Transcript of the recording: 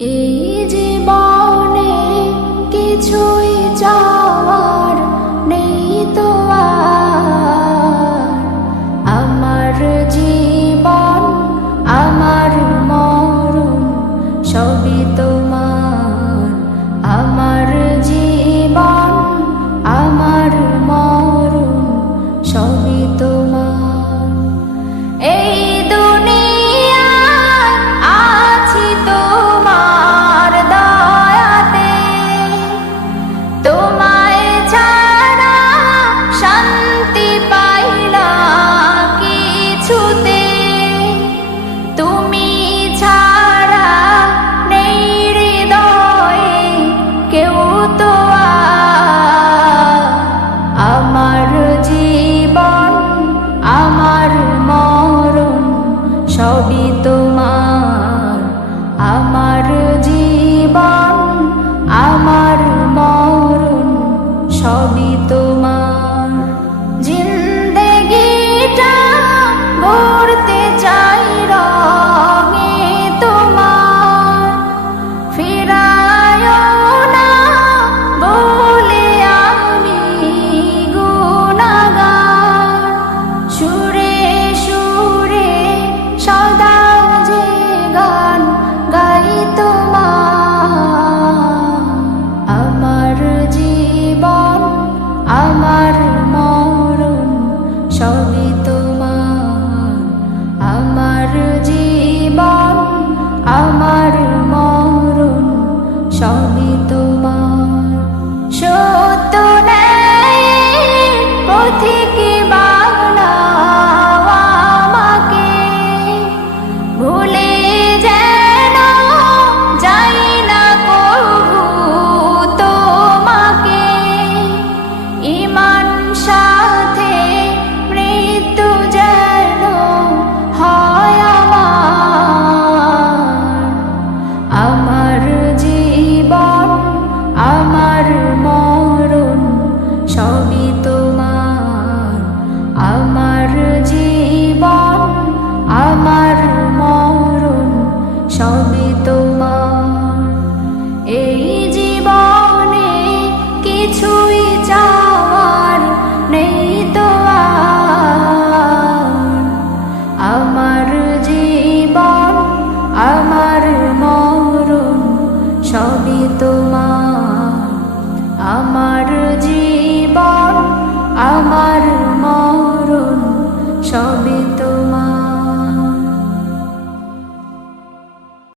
এই জীবনে কিছুই চাওয়ার নেই তো আর। আমার জীবন আমার মরণ সবই তোমার। আমার জীবন আমার মরণ সবই তোমার। এই সবই তোমার। আমার জীবন আমার মরণ সবই তোমার। জিন্দেগিটা গড়তে চাই রঙে তোমার। ফিরায়ও না বলে আমি গুনাহগার। সুরে সুরে সদা যে গান গাই তোমার। আমার জীবন আমার মরণ সবই তোমার। আমার জীবন আমার মরণ সবই তোমার। সত্য নেই পথিকে বানাও আমাকে, ভুলে যেন যাই না কভু তোমাকে। ঈমান সাথে মৃত্যু যেন হয় আমার। আমার জীবন আমার মরণ সবই তোমার। আমার জীবন আমার মরণ সবই তোমার।